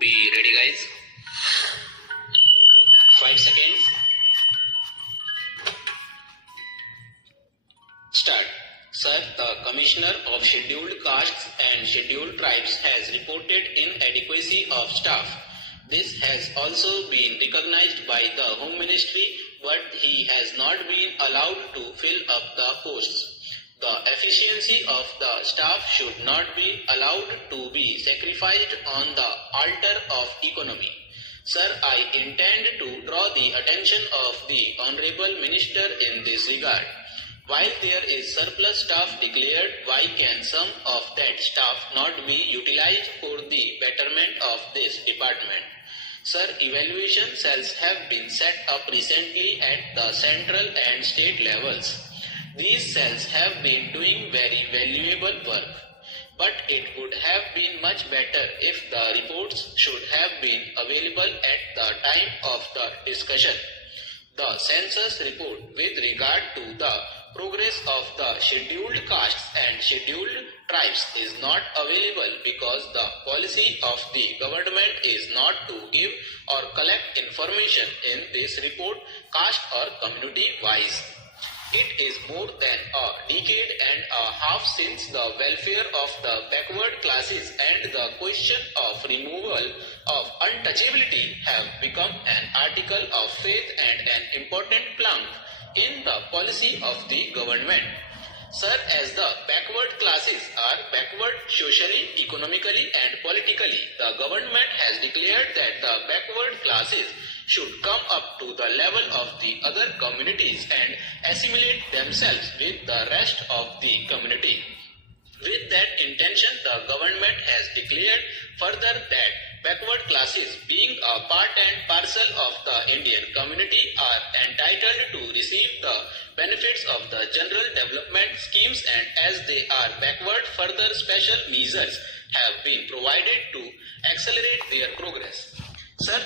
Be ready, guys. 5 seconds. Start. Sir, the Commissioner of Scheduled Castes and Scheduled Tribes has reported inadequacy of staff. This has also been recognized by the Home Ministry, but he has not been allowed to fill up the posts. The efficiency of the staff should not be allowed to be sacrificed on the altar of economy. Sir, I intend to draw the attention of the Honorable Minister in this regard. While there is surplus staff declared, why can some of that staff not be utilized for the betterment of this department? Sir, evaluation cells have been set up recently at the central and state levels. These cells have been doing very valuable work, but it would have been much better if the reports should have been available at the time of the discussion. The census report with regard to the progress of the scheduled castes and scheduled tribes is not available because the policy of the government is not to give or collect information in this report caste or community wise. It is more than a decade and a half since the welfare of the backward classes and the question of removal of untouchability have become an article of faith and an important plank in the policy of the government. Sir, as the backward classes are backward socially, economically and politically, the government has declared that the backward classes should come up to the level of the other communities and assimilate themselves with the rest of the community. With that intention, the government has declared further that backward classes, being a part and parcel of the Indian community, are entitled to receive the benefits of the general development schemes, and as they are backward, further special measures have been provided to accelerate their progress. Sir,